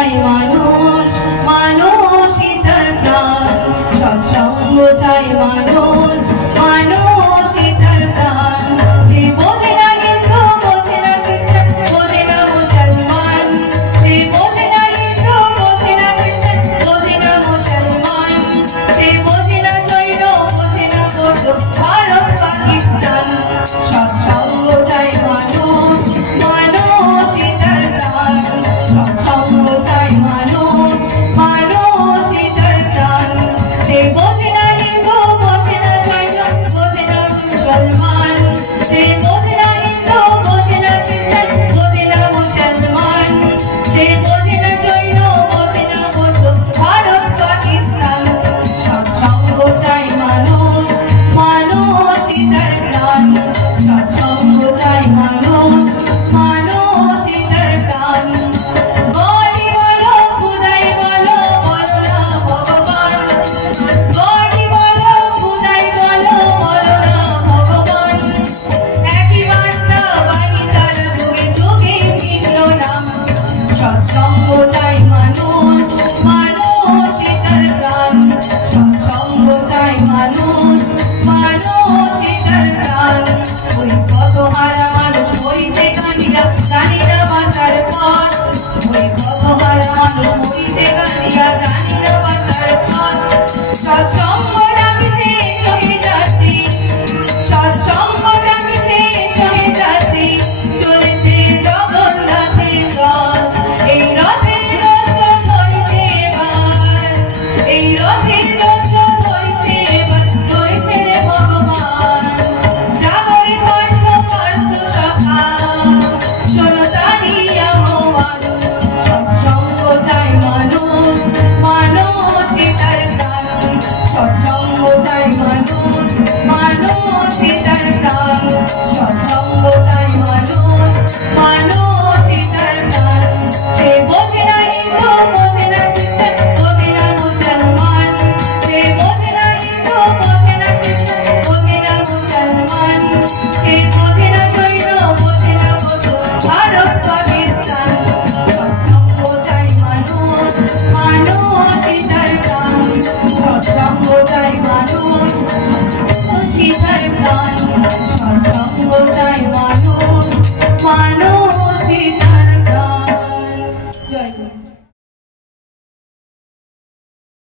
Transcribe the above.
চাই মানুষ, মানুষই তার প্রাণ। সৎসঙ্গ চাই মানুষ, মানুষই তার প্রাণ। সে বোঝে না হিন্দু, বোঝে না খ্রিস্টান, বোঝে না মুসলমান। সে বোঝে না হিন্দু, বোঝে না খ্রিস্টান, বোঝে না মুসলমান। সে বোঝে না জৈন, বোঝে না বৌদ্ধ, ভারত পাকিস্তান। সৎসঙ্গ চাই মানুষ, মানুষই তার প্রাণ। সৎসঙ্গ চাই মানুষ, মানুষই তার প্রাণ। সে বোঝে না হিন্দু, বোঝে না জৈন, বোঝে না মুসলমান। সে বোঝে না হিন্দু, বোঝে না খ্রিস্টান, বোঝে না মুসলমান। সে বোঝে না জৈন, বোঝে না বৌদ্ধ, ভারত পাকিস্তান। সৎসঙ্গ চাই মানুষ, মানুষই তার প্রাণ। সৎসঙ্গ চাই মানুষ, মানুষই তার প্রাণ। গডই বলো, খুদাই বলো, বলো না ভগবান। গডই বলো, খুদাই বলো, বলো না ভগবান। একই বার্তা বাণী তার যুগে যুগে ভিন্ন নাম। সৎসঙ্গ চাই মানুষ, মানুষই তার প্রাণ। সৎসঙ্গ চাই মানুষ, মানুষই তার প্রাণ। ওই কত হারা মানুষ মরিছে কান্দিয়া, জানি না বাঁচার পথ। ওই কত হারা মানুষ মরিছে কান্দিয়া, জানি না বাঁচার পথ। সৎসঙ্গ ডাকছে সহে যাত্রী, সৎসঙ্গ ডাকছে সহে যাত্রী। চলেছে জগন্নাথের রথ, এই রথের রথ ধরেছে এবার। এই রথের রথ ধরেছে এবার, ধরেছে রে ভগবান। জাগরে পার্থ পার্থ সখা, শোনো তারি আহ্বান। সৎসঙ্গ চাই মানুষ, মানুষই তার প্রাণ। সৎসঙ্গ চাই মানুষ, মানুষই তার প্রাণ। সৎসঙ্গ চাই মানুষ, মানুষই তার প্রাণ। সে বোঝে না হিন্দু, বোঝে না খ্রিস্টান, বোঝে না মুসলমান। সে বোঝে না হিন্দু, বোঝে না খ্রিস্টান, বোঝে না মুসলমান। সে বোঝে না জৈন, বোঝে না বৌদ্ধ, ভারত পাকিস্তান। সৎসঙ্গ চাই মানুষ, মানুষই তার প্রাণ। সৎসঙ্গ চাই মানুষ,